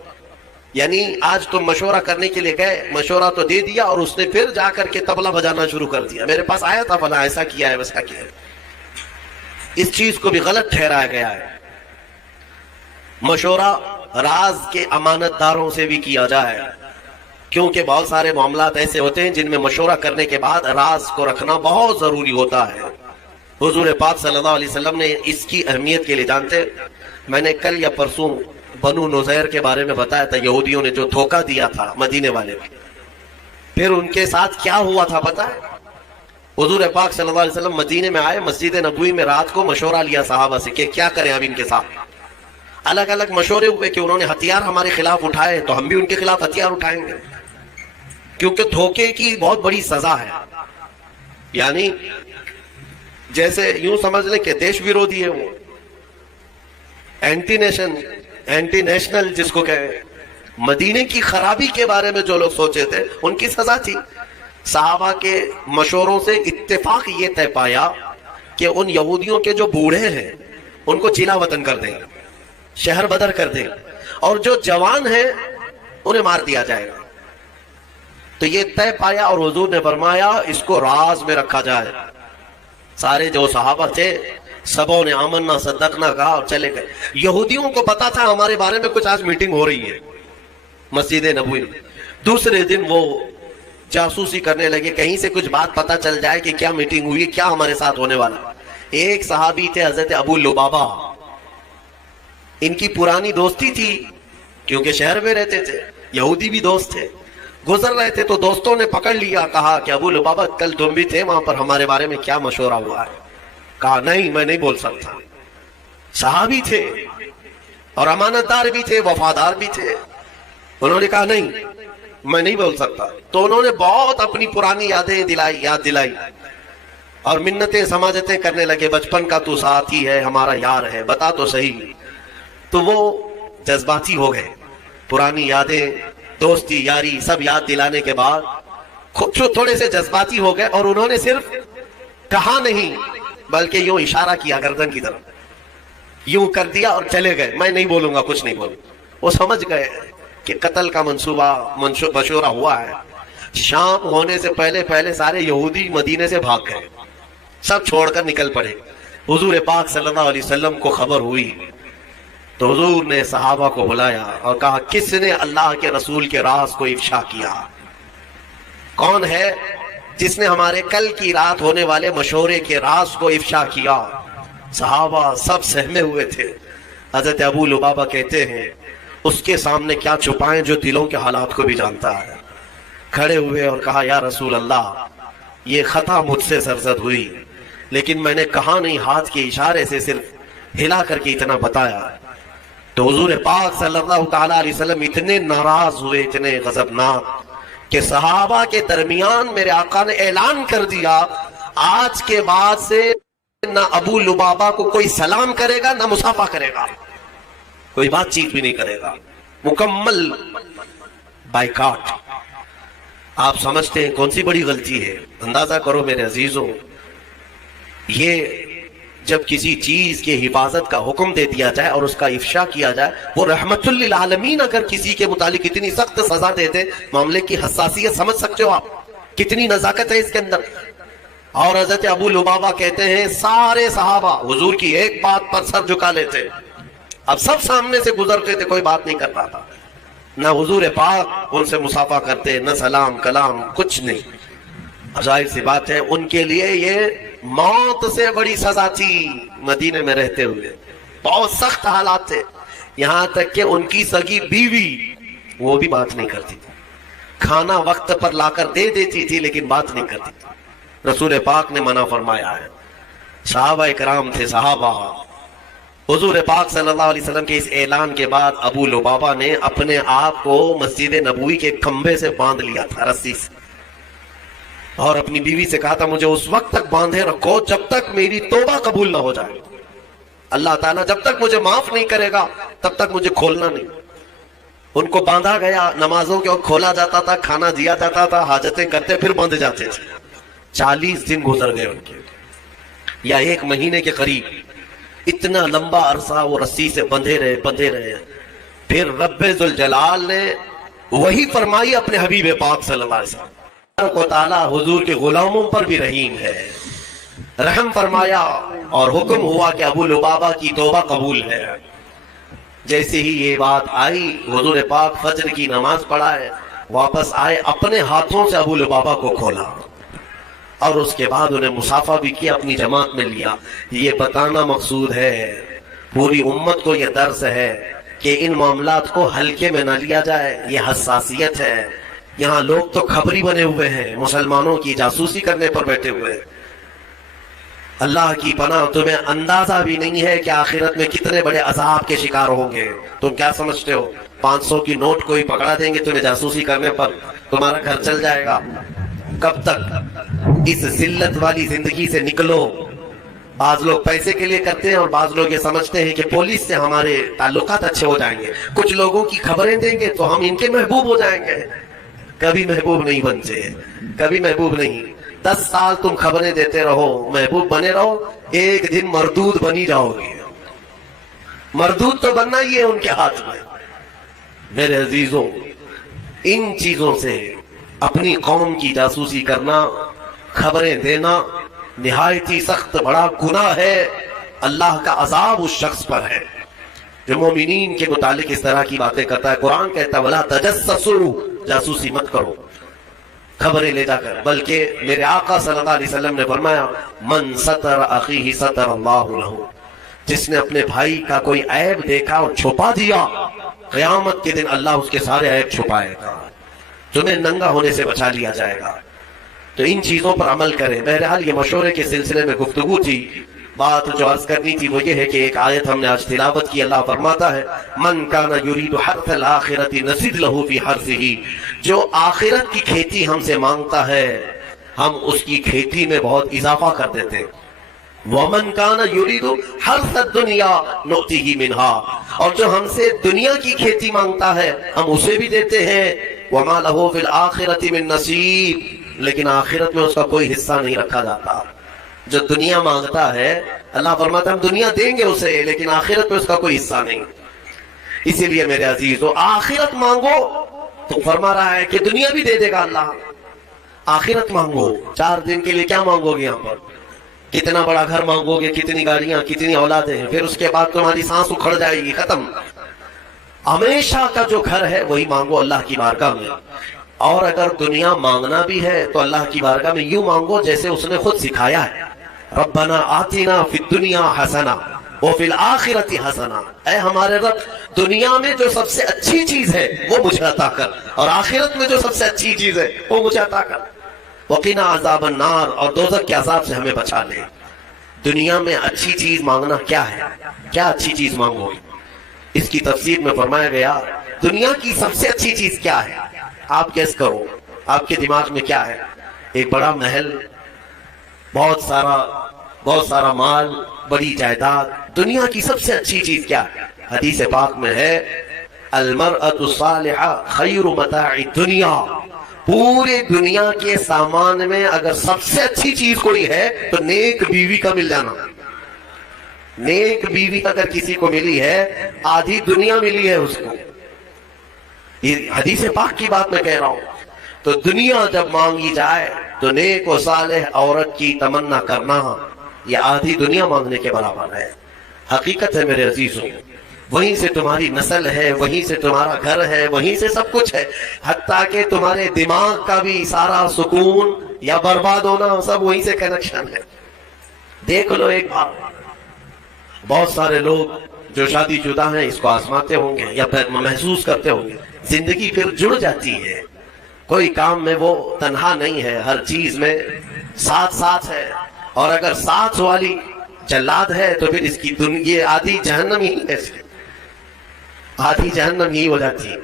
یعنی آج تم مشورہ کرنے کے لیے گئے، مشورہ تو دے دیا اور اس نے پھر جا کر کے طبلہ بجانا شروع کر دیا، میرے پاس آیا تھا فلاں ایسا کیا ہے ویسا کیا ہے، اس چیز کو بھی غلط ٹھہرایا گیا ہے۔ مشورہ راز کے امانت داروں سے بھی کیا جائے، کیونکہ بہت سارے معاملات ایسے ہوتے ہیں جن میں مشورہ کرنے کے بعد راز کو رکھنا بہت ضروری ہوتا ہے۔ حضور پاک صلی اللہ علیہ وسلم نے اس کی اہمیت کے لیے جانتے، میں نے کل یا پرسوں بنو نذیر کے بارے میں بتایا تھا، یہودیوں نے جو دھوکہ دیا تھا مدینے والے میں، پھر ان کے ساتھ کیا ہوا تھا پتہ ہے؟ حضور پاک صلی اللہ علیہ وسلم مدینے میں آئے، مسجد نبوی میں رات کو مشورہ لیا صحابہ سے کہ کیا کریں اب ان کے ساتھ۔ الگ الگ مشورے ہوئے کہ انہوں نے ہتھیار ہمارے خلاف اٹھائے تو ہم بھی ان کے خلاف ہتھیار اٹھائیں گے، کیونکہ دھوکے کی بہت بڑی سزا ہے۔ یعنی جیسے یوں سمجھ لیں کہ دیش ویرودھی ہے، وہ اینٹی نیشنل جس کو کہے، مدینے کی خرابی کے بارے میں جو لوگ سوچے تھے ان کی سزا تھی۔ صحابہ کے مشوروں سے اتفاق یہ طے پایا کہ ان یہودیوں کے جو بوڑھے ہیں ان کو چیلا وطن کر دیں، شہر بدر کر دیں، اور جو جوان ہیں انہیں مار دیا جائے گا۔ تو یہ طے پایا اور حضور نے فرمایا اس کو راز میں رکھا جائے۔ سارے جو صحابہ تھے سبوں نے آمنا صدقنا کہا اور چلے گئے۔ یہودیوں کو پتا تھا ہمارے بارے میں کچھ آج میٹنگ ہو رہی ہے مسجد نبوی میں۔ دوسرے دن وہ جاسوسی کرنے لگے، کہیں سے کچھ بات پتا چل جائے کہ کیا میٹنگ ہوئی، کیا ہمارے ساتھ ہونے والا۔ ایک صحابی تھے حضرت ابو لبابہ، ان کی پرانی دوستی تھی کیونکہ شہر میں رہتے تھے، یہودی بھی دوست تھے، گزر رہے تھے تو دوستوں نے پکڑ لیا، کہا کہ ابو لبابہ کل تم بھی تھے وہاں پر، ہمارے بارے میں کیا مشورہ ہوا ہے؟ کہا نہیں میں نہیں بول سکتا۔ صحابی تھے اور امانت دار بھی تھے، وفادار بھی تھے، انہوں نے کہا نہیں میں نہیں بول سکتا۔ تو انہوں نے بہت اپنی پرانی یاد دلائی اور منتیں سماجتیں کرنے لگے، بچپن کا تو ساتھی ہے، ہمارا یار ہے، بتا تو صحیح۔ تو وہ جذباتی ہو گئے، پرانی یادیں، دوستی یاری سب یاد دلانے کے بعد تھوڑے سے جذباتی ہو گئے، اور انہوں نے صرف کہا نہیں بلکہ یوں اشارہ کیا گردن کی طرف، یوں کر دیا اور چلے گئے، میں نہیں بولوں گا، کچھ نہیں بولوں۔ وہ سمجھ گئے کہ قتل کا مشورہ ہوا ہے۔ شام ہونے سے پہلے سارے یہودی مدینے سے بھاگ گئے، سب چھوڑ کر نکل پڑے۔ حضور پاک صلی اللہ علیہ وسلم کو خبر ہوئی تو حضور نے صحابہ کو بلایا اور کہا کس نے اللہ کے رسول کے راز کو افشا کیا؟ کون ہے جس نے ہمارے کل کی رات ہونے والے مشورے کے راز کو افشا کیا۔ صحابہ سب سہمے ہوئے تھے۔ حضرت ابو لبابہ کہتے ہیں اس کے سامنے کیا چھپائیں جو دلوں کے حالات کو بھی جانتا ہے۔ کھڑے ہوئے اور کہا یا رسول اللہ، یہ خطا مجھ سے سرزد ہوئی، لیکن میں نے کہا نہیں، ہاتھ کے اشارے سے صرف ہلا کر کے اتنا بتایا۔ تو حضور پاک صلی اللہ تعالیٰ علیہ وسلم اتنے ناراض ہوئے، اتنے غضبناک، کہ صحابہ کے درمیان میرے آقا نے اعلان کر دیا آج کے بعد سے نہ ابو لبابہ کو کوئی سلام کرے گا، نہ مصافحہ کرے گا، کوئی بات چیت بھی نہیں کرے گا، مکمل بائیکاٹ۔ آپ سمجھتے ہیں کون سی بڑی غلطی ہے؟ اندازہ کرو میرے عزیزوں، یہ جب کسی چیز کی حفاظت کا حکم دے دیا جائے اور اس کا افشا کیا جائے، وہ رحمت للعالمین اگر کسی کے متعلق اتنی سخت سزا دے دے، معاملے کی حساسیت سمجھ سکتے ہو آپ، کتنی نزاکت ہے اس کے اندر۔ اور حضرت ابو لبابہ کہتے ہیں سارے صحابہ حضور کی ایک بات پر سر جھکا لیتے، اب سب سامنے سے گزرتے تھے، کوئی بات نہیں کرتا تھا، نہ حضور پاک ان سے مصافحہ کرتے، نہ سلام کلام، کچھ نہیں۔ ظاہر سی بات ہے ان کے لیے یہ موت سے بڑی سزا تھی۔ مدینے میں رہتے ہوئے بہت سخت حالات تھے، یہاں تک کہ ان کی سگی بیوی وہ بھی بات نہیں کرتی تھی، کھانا وقت پر لا کر دے دیتی تھی لیکن بات نہیں کرتی تھی، رسول پاک نے منع فرمایا ہے۔ صحابہ اکرام تھے، صحابہ حضور پاک صلی اللہ علیہ وسلم کے اس اعلان کے بعد ابو لبابہ نے اپنے آپ کو مسجد نبوی کے کھمبے سے باندھ لیا تھا، رسی سے، اور اپنی بیوی سے کہا تھا مجھے اس وقت تک باندھے رکھو جب تک میری توبہ قبول نہ ہو جائے، اللہ تعالیٰ جب تک مجھے معاف نہیں کرے گا تب تک مجھے کھولنا نہیں۔ ان کو باندھا گیا، نمازوں کے وقت کھولا جاتا تھا، کھانا دیا جاتا تھا، حاجتیں کرتے پھر بندھ جاتے تھے۔ 40 دن گزر گئے ان کے، یا 1 مہینے کے قریب، اتنا لمبا عرصہ وہ رسی سے بندھے رہے۔ پھر رب ذوالجلال نے وہی فرمائی اپنے حبیب پاک صلی اللہ علیہ وسلم کو، تعالیٰ حضور کے غلاموں پر بھی رحیم ہے، رحم فرمایا اور حکم ہوا کہ ابو لبابہ کی توبہ قبول ہے۔ جیسے ہی یہ بات آئی، حضور پاک فجر کی نماز پڑھائے، واپس آئے، اپنے ہاتھوں سے ابو لبابہ کو کھولا اور اس کے بعد انہیں مصافحہ بھی کیا، اپنی جماعت میں لیا۔ یہ بتانا مقصود ہے، پوری امت کو یہ درس ہے کہ ان معاملات کو ہلکے میں نہ لیا جائے، یہ حساسیت ہے۔ یہاں لوگ تو خبری بنے ہوئے ہیں، مسلمانوں کی جاسوسی کرنے پر بیٹھے ہوئے ہیں۔ اللہ کی پناہ، تمہیں اندازہ بھی نہیں ہے کہ آخرت میں کتنے بڑے عذاب کے شکار ہوں گے۔ تم کیا سمجھتے ہو 500 کی نوٹ کوئی پکڑا دیں گے تمہیں جاسوسی کرنے پر، تمہارا گھر چل جائے گا؟ کب تک اس ذلت والی زندگی سے نکلو۔ بعض لوگ پیسے کے لیے کرتے ہیں اور بعض لوگ یہ سمجھتے ہیں کہ پولیس سے ہمارے تعلقات اچھے ہو جائیں گے، کچھ لوگوں کی خبریں دیں گے تو ہم ان کے محبوب ہو جائیں گے۔ کبھی محبوب نہیں بنتے، کبھی محبوب نہیں۔ 10 سال تم خبریں دیتے رہو، محبوب بنے رہو، ایک دن مردود بنی جاؤ گے۔ مردود تو بننا ہی ہے ان کے ہاتھ میں۔ میرے عزیزوں، ان چیزوں سے اپنی قوم کی جاسوسی کرنا، خبریں دینا نہایت ہی سخت بڑا گناہ ہے۔ اللہ کا عذاب اس شخص پر ہے جو مومنین کے متعلق اس طرح کی باتیں کرتا ہے۔ قرآن کہتا ہے وَلَا تَجَسَّسُوا، جاسوسی مت کرو خبریں لے جا کر، بلکہ میرے آقا صلی اللہ علیہ وسلم نے فرمایا من ستر اخیہ ستر اللہ لہ، جس نے اپنے بھائی کا کوئی عیب دیکھا اور چھپا دیا، قیامت کے دن اللہ اس کے سارے عیب چھپائے گا، تمہیں ننگا ہونے سے بچا لیا جائے گا۔ تو ان چیزوں پر عمل کریں۔ بہرحال یہ مشورے کے سلسلے میں گفتگو تھی، بات جو عرض کرنی تھی وہ یہ ہے کہ ایک آیت ہم نے آج تلاوت کی۔ اللہ فرماتا ہے من کان یرید حرث الآخرۃ نزد لہ فی حرثہ، جو آخرت کی کھیتی ہم سے مانگتا ہے ہم اس کی کھیتی میں بہت اضافہ کر دیتے ہیں۔ ومن کان یرید حرث الدنیا نؤتیہ منہا، اور جو ہم سے دنیا کی کھیتی مانگتا ہے ہم اسے بھی دیتے ہیں۔ وما لہ فی الآخرۃ من نصیب، لیکن آخرت میں اس کا کوئی حصہ نہیں رکھا جاتا۔ جو دنیا مانگتا ہے اللہ فرماتا ہے ہم دنیا دیں گے اسے، لیکن آخرت میں اس کا کوئی حصہ نہیں۔ اسی لیے میرے عزیزو، آخرت مانگو تو فرما رہا ہے کہ دنیا بھی دے دے گا اللہ۔ آخرت مانگو، 4 دن کے لیے کیا مانگو گے؟ یہاں پر کتنا بڑا گھر مانگو گے، کتنی گاڑیاں، کتنی اولادیں ہیں، پھر اس کے بعد تمہاری سانس اکھڑ جائے گی، ختم۔ ہمیشہ کا جو گھر ہے وہی مانگو اللہ کی بارگاہ میں۔ اور اگر دنیا مانگنا بھی ہے تو اللہ کی بارگاہ میں یوں مانگو جیسے اس نے خود سکھایا ہے، ربنا آتنا فی الدنیا حسنہ وفی الآخرۃ حسنہ، اے ہمارے رب دنیا میں جو سب سے اچھی چیز ہے وہ مجھے عطا کر، اور آخرت میں جو سب سے اچھی چیز ہے وہ مجھے عطا کر، وقنا عذاب النار، اور دوزخ کے عذاب سے ہمیں بچا لے۔ دنیا میں اچھی چیز مانگنا کیا ہے؟ کیا اچھی چیز مانگو؟ اس کی تفسیر میں فرمایا گیا دنیا کی سب سے اچھی چیز کیا ہے؟ آپ گیس کرو، آپ کے دماغ میں کیا ہے؟ ایک بڑا محل، بہت سارا مال، بڑی جائیداد۔ دنیا کی سب سے اچھی چیز کیا ہے؟ حدیث پاک میں ہے المرأة الصالحہ خیر متاع الدنیا، پورے دنیا کے سامان میں اگر سب سے اچھی چیز کوئی ہے تو نیک بیوی کا مل جانا۔ نیک بیوی اگر کسی کو ملی ہے آدھی دنیا ملی ہے اس کو۔ یہ حدیث پاک کی بات میں کہہ رہا ہوں۔ تو دنیا جب مانگی جائے تو نیک و صالح عورت کی تمنا کرنا یہ آدھی دنیا مانگنے کے برابر ہے۔ حقیقت ہے میرے عزیزوں، وہیں سے تمہاری نسل ہے، وہیں سے تمہارا گھر ہے، وہیں سے سب کچھ ہے، حتیٰ کہ تمہارے دماغ کا بھی سارا سکون یا برباد ہونا سب وہیں سے کنیکشن ہے۔ دیکھ لو ایک بار، بہت سارے لوگ جو شادی شدہ ہیں اس کو آزماتے ہوں گے یا پھر محسوس کرتے ہوں گے، زندگی پھر جڑ جاتی ہے، کوئی کام میں وہ تنہا نہیں ہے، ہر چیز میں ساتھ ہے، اور اگر ساتھ والی جلاد ہے تو پھر اس کی یہ آدھی جہنم ہی ہے، آدھی جہنم ہی ہو جاتی ہے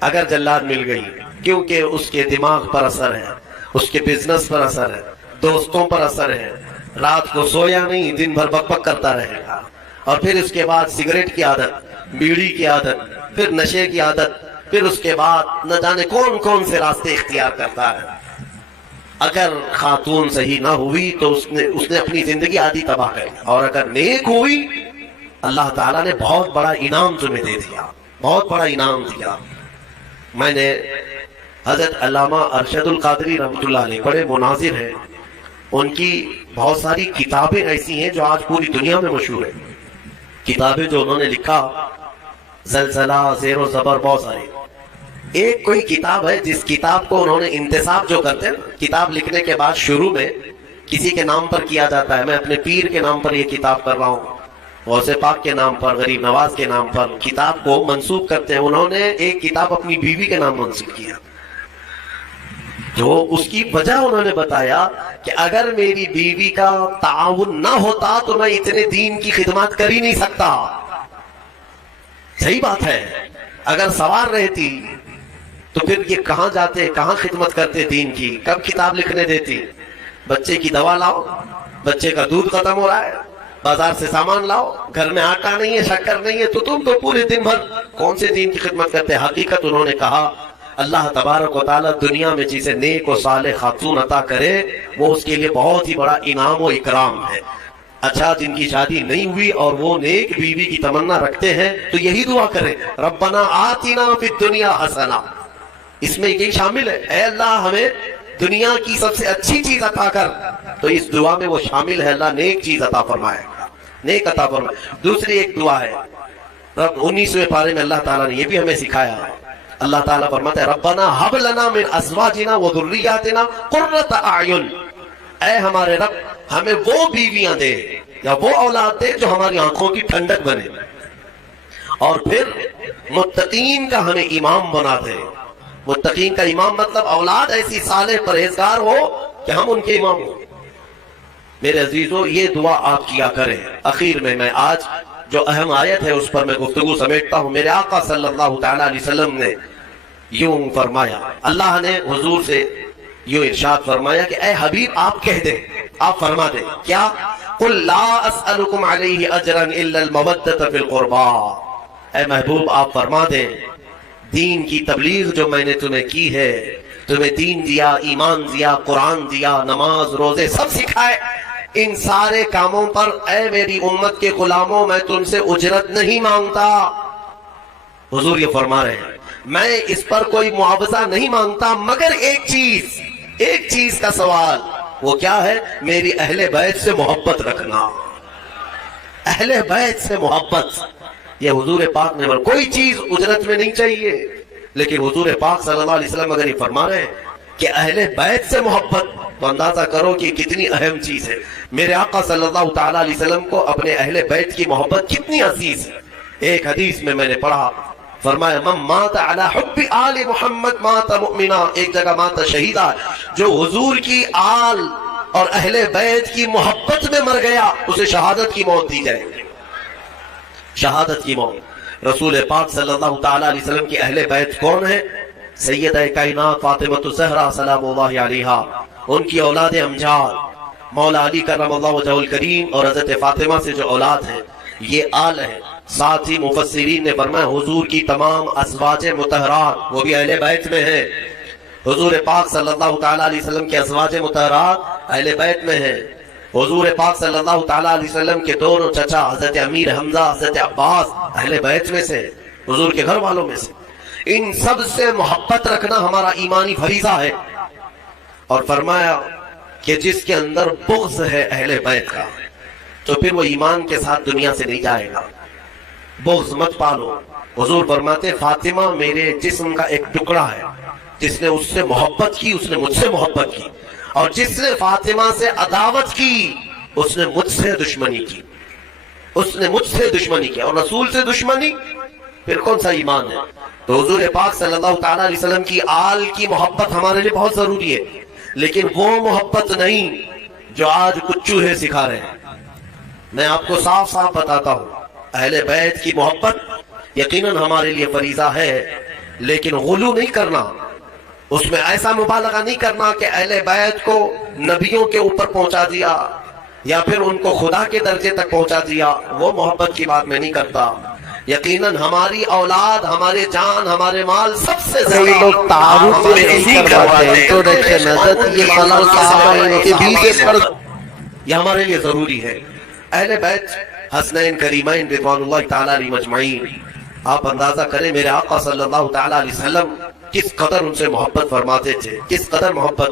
اگر جلاد مل گئی، کیونکہ اس کے دماغ پر اثر ہے، اس کے بزنس پر اثر ہے، دوستوں پر اثر ہے، رات کو سویا نہیں، دن بھر بک بک کرتا رہے گا، اور پھر اس کے بعد سگریٹ کی عادت، بیڑی کی عادت، پھر نشے کی عادت، پھر اس کے بعد نہ جانے کون سے راستے اختیار کرتا ہے۔ اگر خاتون صحیح نہ ہوئی تو اس نے اپنی زندگی آدھی تباہ کر دی، اور اگر نیک ہوئی اللہ تعالیٰ نے بہت بڑا انعام تمہیں دے دیا، بہت بڑا انعام دیا۔ میں نے حضرت علامہ ارشد القادری رحمۃ اللہ علیہ بڑے مناظر ہیں، ان کی بہت ساری کتابیں ایسی ہیں جو آج پوری دنیا میں مشہور ہیں، کتابیں جو انہوں نے لکھا، زلزلہ، زیر و زبر، بہت ساری۔ ایک کوئی کتاب ہے جس کتاب کو انہوں نے انتصاب جو کرتے ہیں، کتاب لکھنے کے بعد شروع میں کسی کے نام پر کیا جاتا ہے، میں اپنے پیر کے نام پر یہ کتاب کر رہا ہوں، غوث پاک کے نام پر، غریب نواز کے نام پر کتاب کو منسوب کرتے ہیں۔ انہوں نے ایک کتاب اپنی بیوی کے نام منسوب کیا، جو اس کی وجہ انہوں نے بتایا کہ اگر میری بیوی کا تعاون نہ ہوتا تو میں اتنے دین کی خدمات کر ہی نہیں سکتا۔ صحیح بات ہے، اگر سوار رہتی تو پھر یہ کہاں جاتے، کہاں خدمت کرتے دین کی، کب کتاب لکھنے دیتی؟ بچے کی دوا لاؤ، بچے کا دودھ ختم ہو رہا ہے، بازار سے سامان لاؤ، گھر میں آٹا نہیں ہے، شکر نہیں ہے، تو تم تو پورے دن بھر کون سے دین کی خدمت کرتے؟ حقیقت انہوں نے کہا اللہ تبارک و تعالیٰ دنیا میں جسے نیک و صالح خاتون عطا کرے وہ اس کے لیے بہت ہی بڑا انعام و اکرام ہے۔ اچھا، جن کی شادی نہیں ہوئی اور وہ نیک بیوی کی تمنا رکھتے ہیں تو یہی دعا کریں، ربنا آتنا فی الدنیا حسنہ، اس میں یہی شامل ہے، اے اللہ ہمیں دنیا کی سب سے اچھی چیز عطا کر، تو اس دعا میں وہ شامل ہے، اللہ نیک چیز عطا فرمائے، نیک عطا فرمائے۔ دوسری ایک دعا ہے، 19ویں پارے میں اللہ تعالیٰ نے یہ بھی ہمیں سکھایا ہے، اللہ تعالیٰ فرماتا ہے ربنا ہب لنا من ازواجنا و ذریاتنا قرۃ اعین، اے ہمارے رب ہمیں وہ بیویاں دے یا وہ اولاد دے جو ہماری آنکھوں کی ٹھنڈک بنے، اور پھر متقین کا ہمیں امام بنا دے۔ متقین کا امام مطلب اولاد ایسی صالح پرہیزگار ہو کہ ہم ان کے امام ہوں۔ میرے عزیزو، یہ دعا آپ کیا کریں۔ اخیر میں آج جو اہم آیت ہے اس پر میں گفتگو سمیٹتا ہوں۔ میرے آقا صلی اللہ تعالیٰ علیہ وسلم نے یوں فرمایا، اللہ نے حضور سے یوں ارشاد فرمایا کہ اے حبیب آپ کہہ دیں، آپ فرما دیں، کیا؟ قل لا اسألکم علیہ اجرا الا المودۃ فی القربى، اے محبوب آپ فرما دیں دین کی تبلیغ جو میں نے تمہیں کی ہے، تمہیں دین دیا، ایمان دیا، قرآن دیا، نماز روزے سب سکھائے، ان سارے کاموں پر اے میری امت کے غلاموں میں تم سے اجرت نہیں مانگتا۔ حضور یہ فرما رہے ہیں میں اس پر کوئی معاوضہ نہیں مانگتا، مگر ایک چیز کا سوال، وہ کیا ہے؟ میری اہل بیت سے محبت رکھنا، اہل بیت سے محبت۔ یہ حضور پاک نے کوئی چیز اجرت میں نہیں چاہیے، لیکن حضور پاک صلی اللہ علیہ وسلم اگر یہ فرما رہے ہیں کہ اہل بیت سے محبت، تو اندازہ کرو کہ کتنی اہم چیز ہے۔ میرے آقا صلی اللہ تعالیٰ علیہ وسلم کو اپنے اہل بیت کی محبت کتنی عزیز ہے۔ ایک حدیث میں نے پڑھا، فرمایا من مات علی حب آل محمد مات مؤمنا، ایک جگہ مات شہیدہ، جو حضور کی آل اور اہل بیت کی محبت میں مر گیا اسے شہادت کی موت دی جائے گی، شہادت کی موت۔ رسول پاک صلی اللہ تعالیٰ علیہ وسلم کی اہل بیت کون ہے؟ سیدہ کائنات فاطمہ الزہرا سلام اللہ علیہا، ان کی اولاد امجاد مولا علی کرم اللہ وجہہ الکریم اور حضرت فاطمہ سے جو اولاد ہے یہ آل ہے۔ ساتھ ہی مفسرین نے فرمایا حضور کی تمام ازواج مطہرات وہ بھی اہل بیت میں ہیں۔ حضور پاک صلی اللہ تعالیٰ علیہ وسلم کے ازواج مطہرات اہل بیت میں ہیں۔ حضور پاک صلی اللہ تعالیٰ علیہ وسلم کے دونوں چچا حضرت امیر حمزہ حضرت عباس اہل بیت میں سے، حضور کے گھر والوں میں سے۔ ان سب سے محبت رکھنا ہمارا ایمانی فریضہ ہے۔ اور فرمایا کہ جس کے اندر بغض ہے اہل بیت کا تو پھر وہ ایمان کے ساتھ دنیا سے نہیں جائے گا۔ بغض مت پالو۔ حضور فرماتے فاطمہ میرے جسم کا ایک ٹکڑا ہے، جس نے اس سے محبت کی اس نے مجھ سے محبت کی، اور جس نے فاطمہ سے عداوت کی اس نے مجھ سے دشمنی کی، اس نے مجھ سے دشمنی کی۔ اور رسول سے دشمنی پھر کون سا ایمان ہے؟ تو حضور پاک صلی اللہ تعالیٰ علیہ وسلم کی آل کی محبت ہمارے لیے بہت ضروری ہے، لیکن وہ محبت نہیں جو آج کچھ چوہے سکھا رہے ہیں۔ میں آپ کو صاف صاف بتاتا ہوں، اہل بیت کی محبت یقیناً ہمارے لیے فریضہ ہے، لیکن غلو نہیں کرنا، اس میں ایسا مبالغہ نہیں کرنا کہ اہل بیت کو نبیوں کے اوپر پہنچا دیا یا پھر ان کو خدا کے درجے تک پہنچا دیا، وہ محبت کی بات میں نہیں کرتا۔ یقیناً ہماری اولاد، ہمارے جان، ہمارے مال سب سے کئی لوگ تعارف میں نہیں کرواتے، انٹروڈکشن حضرت یہ فلاں صحابہ کے بیچ پر یہ ہمارے لیے ضروری ہے۔ اہل بیت حسنین کریمین رضوان اللہ تعالیٰ علیہ مجمعین، آپ اندازہ کریں میرے آقا صلی اللہ تعالیٰ علیہ وسلم کس قدر ان سے محبت فرماتے تھے، کس قدر محبت،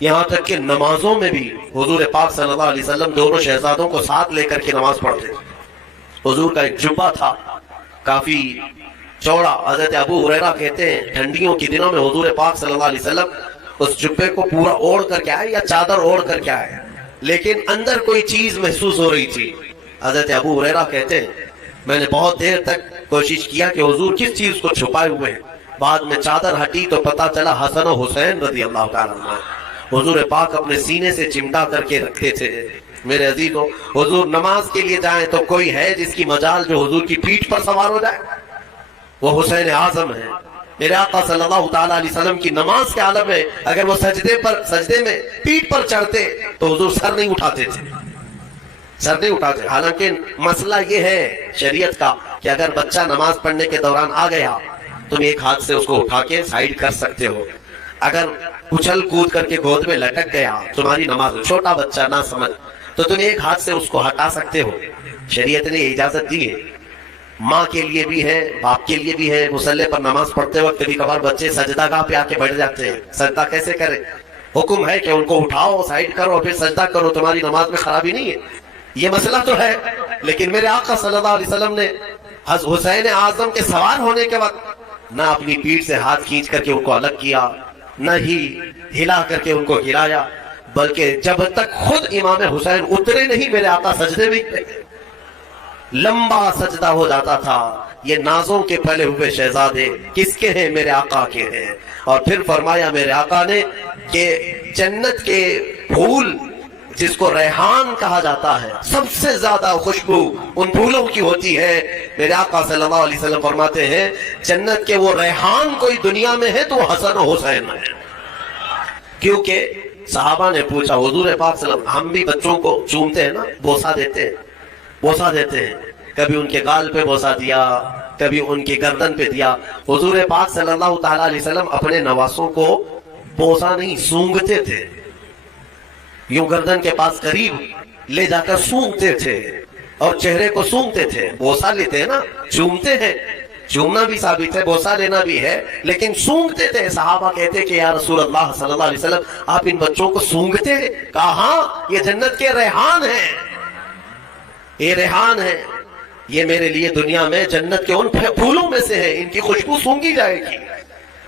یہاں تک کہ نمازوں میں بھی حضور پاک صلی اللہ علیہ وسلم دونوں شہزادوں کو ساتھ لے کر کے نماز پڑھتے تھے۔ حضور کا ایک جبہ تھا کافی چوڑا، حضرت ابو ہریرہ کہتے ہیں ٹھنڈیوں کے دنوں میں حضور پاک صلی اللہ علیہ وسلم اس جبے کو پورا اوڑھ کر کے آئے یا چادر اوڑھ کر کے آئے، لیکن اندر کوئی چیز محسوس ہو رہی تھی۔ حضرت ابو ہریرہ کہتے ہیں میں نے بہت دیر تک کوشش کیا کہ حضور کس چیز کو چھپائے ہوئے ہیں، بعد میں چادر ہٹی تو پتا چلا حسن و حسین رضی اللہ تعالیٰ عنہ حضور پاک اپنے سینے سے چمٹا کر کے رکھتے تھے۔ میرے عزیزو، حضور نماز کے لیے جائیں تو کوئی ہے جس کی مجال جو حضور کی پیٹھ پر سوار ہو جائے؟ وہ حسین اعظم ہے۔ میرے آقا صلی اللہ تعالیٰ علیہ وسلم کی نماز کے عالم میں اگر وہ سجدے میں پیٹھ پر چڑھتے تو حضور سر نہیں اٹھاتے تھے، سر نہیں اٹھاتے۔ حالانکہ مسئلہ یہ ہے شریعت کا کہ اگر بچہ نماز پڑھنے کے دوران آ گیا تم ایک ہاتھ سے اس کو اٹھا کے سائیڈ کر سکتے ہو، اگر اچھل کود کر کے گود میں لٹک گیا تمہاری نماز، چھوٹا بچہ نہ سمجھ، تو تم ایک ہاتھ سے اس کو ہٹا سکتے ہو، شریعت نے اجازت دی ہے۔ ماں کے لیے بھی ہے، باپ کے لیے بھی ہے۔ مصلی پر نماز پڑھتے وقت کبھی کبھار بچے سجدہ گاہ پہ آ کے بیٹھ جاتے ہیں، سجدہ کیسے کرے؟ حکم ہے کہ ان کو اٹھاؤ، سائیڈ کرو، پھر سجدہ کرو، تمہاری نماز میں خرابی نہیں ہے۔ یہ مسئلہ تو ہے، لیکن میرے آقا صلی اللہ علیہ وسلم نے حسین اعظم کے سوار ہونے کے وقت نہ اپنی پیٹھ سے ہاتھ کھینچ کر کے ان کو الگ کیا، نہ ہی ہلا کر کے ان کو ہلایا، بلکہ جب تک خود امام حسین اترے نہیں میرے آقا سجدے میں لمبا سجدہ ہو جاتا تھا۔ یہ نازوں کے پھیلے ہوئے شہزادے کس کے ہیں؟ میرے آقا کے ہیں۔ اور پھر فرمایا میرے آقا نے کہ جنت کے پھول جس کو ریحان کہا جاتا ہے، سب سے زیادہ خوشبو ان پھولوں کی ہوتی ہے۔ میرے آقا صلی اللہ علیہ وسلم فرماتے ہیں جنت کے وہ ریحان کوئی دنیا میں ہے تو وہ حسن و حسین ہے۔ کیونکہ صحابہ نے پوچھا حضور پاک صلی اللہ علیہ وسلم، ہم بھی بچوں کو چومتے ہیں نا، بوسہ دیتے ہیں، بوسہ دیتے ہیں، کبھی ان کے گال پہ بوسہ دیا، کبھی ان کی گردن پہ دیا۔ حضور پاک صلی اللہ تعالیٰ علیہ وسلم اپنے نواسوں کو بوسہ نہیں سونگتے تھے، یوں گردن کے پاس قریب لے جا کر سونگتے تھے اور چہرے کو سونگتے تھے۔ بوسہ لیتے ہیں نا، چومتے ہیں، چومنا بھی ثابت ہے، بوسہ لینا بھی ہے، لیکن سونگتے تھے۔ صحابہ کہتے کہ یا رسول اللہ صلی اللہ علیہ وسلم آپ ان بچوں کو سونگتے ہیں؟ کہا ہاں، یہ جنت کے ریحان ہیں، یہ ریحان ہے۔ یہ میرے لیے دنیا میں جنت کے ان پھولوں میں سے ہے، ان کی خوشبو سونگھی جائے گی۔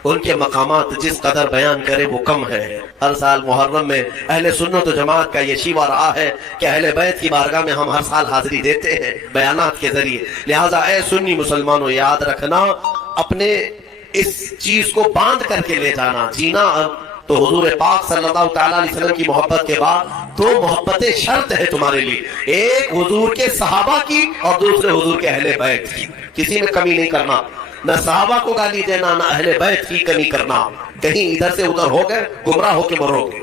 ان کے مقامات جس قدر بیان کرے وہ کم ہے۔ ہر سال محرم میں اہل سنت و جماعت کا یہ شیوہ رہا ہے کہ اہل بیت کی بارگاہ میں ہم ہر سال حاضری دیتے ہیں بیانات کے ذریعے۔ لہٰذا اے سنی مسلمانوں، یاد رکھنا، اپنے اس چیز کو باندھ کر کے لے جانا، جینا۔ تو حضور پاک صلی اللہ تعالیٰ علیہ وسلم کی محبت کے بعد دو محبتیں شرط ہے تمہارے لیے، ایک حضور کے صحابہ کی اور دوسرے حضور کے اہل بیت کی۔ کسی میں کمی نہیں کرنا، نہ صحابہ کو گالی دینا، نہ اہل بیت کی کمی کرنا۔ کہیں ادھر سے ادھر ہو گئے گمراہ ہو کے مرو گے۔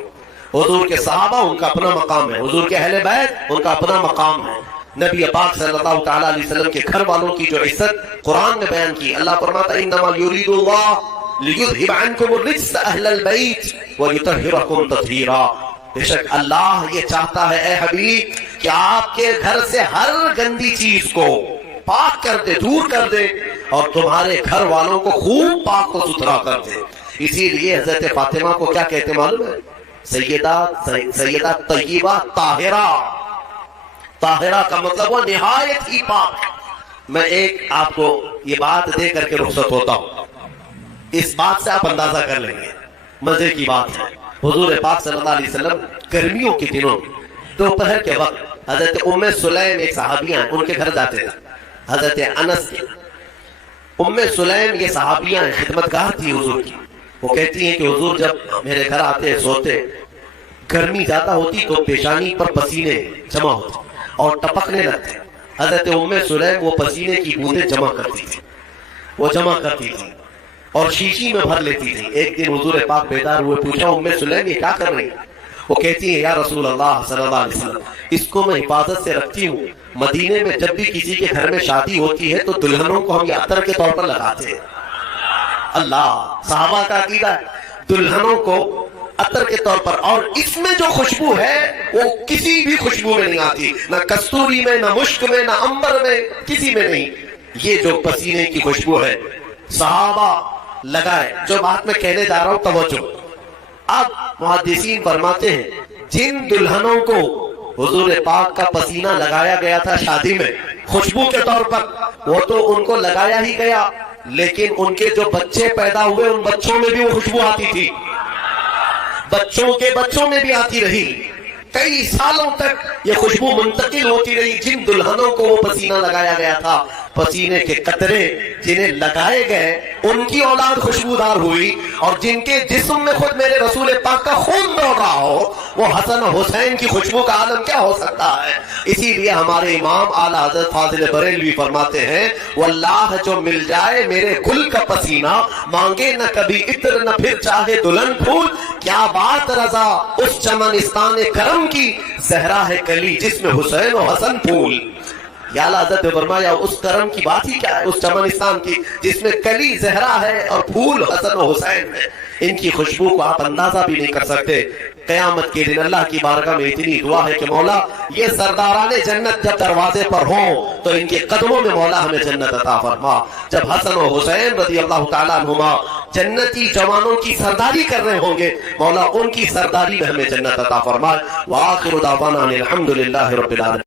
حضور کے صحابہ ان کا اپنا مقام ہے، حضور کے اہل بیت ان کا اپنا مقام ہے۔ نبی پاک صلی اللہ تعالیٰ علیہ وسلم کے گھر والوں کی جو عزت قرآن میں بیان کی، اللہ فرماتا ہے انما یرید اللہ لیذھب عنکم الرجس اہل البیت ویطہرکم تطہیرا۔ بے شک اللہ یہ چاہتا ہے اے حبیب کہ آپ کے گھر سے ہر گندی چیز کو پاک کر دے، دور کر دے، اور تمہارے گھر والوں کو خوب پاک و ستھرا کر دے۔ اسی لیے حضرت فاطمہ کو کیا کہتے معلوم ہے؟ سیدہ طیبہ طاہرہ۔ طاہرہ کا مطلب وہ نہایت ہی پاک۔ میں ایک آپ کو یہ بات دے کر کے رخصت ہوتا ہوں، اس بات سے آپ اندازہ کر لیں گے، مزے کی بات ہے۔ حضور پاک صلی اللہ علیہ وسلم گرمیوں کے دنوں دوپہر کے وقت حضرت ام سلیم ایک صحابیہ ہیں، ان کے گھر جاتے تھے، حضرت انس کے۔ ام سلیم یہ صحابیہ ہیں، خدمتگار تھی حضور کی۔ وہ کہتی ہیں کہ حضور جب میرے گھر آتے سوتے، گرمی زیادہ ہوتی تو پیشانی پر پسینے جمع ہوتے اور ٹپکنے لگتے۔ حضرت ام سلیم وہ پسینے کی بوندیں جمع کرتی تھی، وہ جمع کرتی تھی اور شیشی میں بھر لیتی تھی۔ ایک دن حضور پاک بیدار ہوئے، پوچھا ام سلیم یہ کیا کر رہی ہیں؟ وہ کہتی ہے یا رسول اللہ صلی اللہ علیہ وسلم، اس کو میں حفاظت سے رکھتی ہوں، مدینے میں جب بھی کسی کے گھر میں شادی ہوتی ہے تو دلہنوں کو ہم یہ عطر کے طور پر لگاتے ہیں۔ اللہ، صحابہ کا عقیدہ ہے دلہنوں کو عطر کے طور پر، اور اس میں جو خوشبو ہے وہ کسی بھی خوشبو میں نہیں آتی، نہ کستوری میں، نہ مشک میں، نہ عنبر میں، کسی میں نہیں۔ یہ جو پسینے کی خوشبو ہے صحابہ لگائے۔ جو بات میں کہنے جا رہا ہوں توجہ۔ اب محدثین فرماتے ہیں جن دلہنوں کو حضور پاک کا پسینہ لگایا گیا تھا شادی میں خوشبو کے طور پر، وہ تو ان کو لگایا ہی گیا، لیکن ان کے جو بچے پیدا ہوئے ان بچوں میں بھی وہ خوشبو آتی تھی، بچوں کے بچوں میں بھی آتی رہی، کئی سالوں تک یہ خوشبو منتقل ہوتی رہی۔ جن دلہنوں کو وہ پسینہ لگایا گیا تھا، پسینے کے قطرے جنہیں لگائے گئے ان کی اولاد خوشبودار ہوئی، اور جن کے جسم میں خود میرے رسول پاک کا خون دوڑ رہا ہو وہ حسن و حسین کی خوشبو کا عالم کیا ہو سکتا ہے؟ اسی لیے ہمارے امام اعلیٰ حضرت فاضل بریلوی فرماتے ہیں واللہ جو مل جائے میرے گل کا پسینہ، مانگے نہ کبھی عطر نہ پھر چاہے دلہن پھول، کیا بات رضا اس چمنستان کرم کی، زہرا ہے کلی جس میں حسین و حسن پھول۔ یا اللہ حضرت نے فرمایا اس کرم کی بات ہی کیا ہے، اس چمنستان کی جس میں کلی زہرا ہے اور پھول حسن و حسین ہے۔ ان کی خوشبو کو آپ اندازہ بھی نہیں کر سکتے۔ قیامت کے دن اللہ کی بارگاہ میں اتنی دعا ہے کہ مولا یہ سرداران جنت جب دروازے پر ہوں تو ان کے قدموں میں مولا ہمیں جنت عطا فرما۔ جب حسن و حسین رضی اللہ تعالیٰ عنہما جنتی جوانوں کی سرداری کر رہے ہوں گے، مولا ان کی سرداری میں ہمیں جنت عطا فرمائے۔ وآخر دعوانا الحمدللہ رب العالمین۔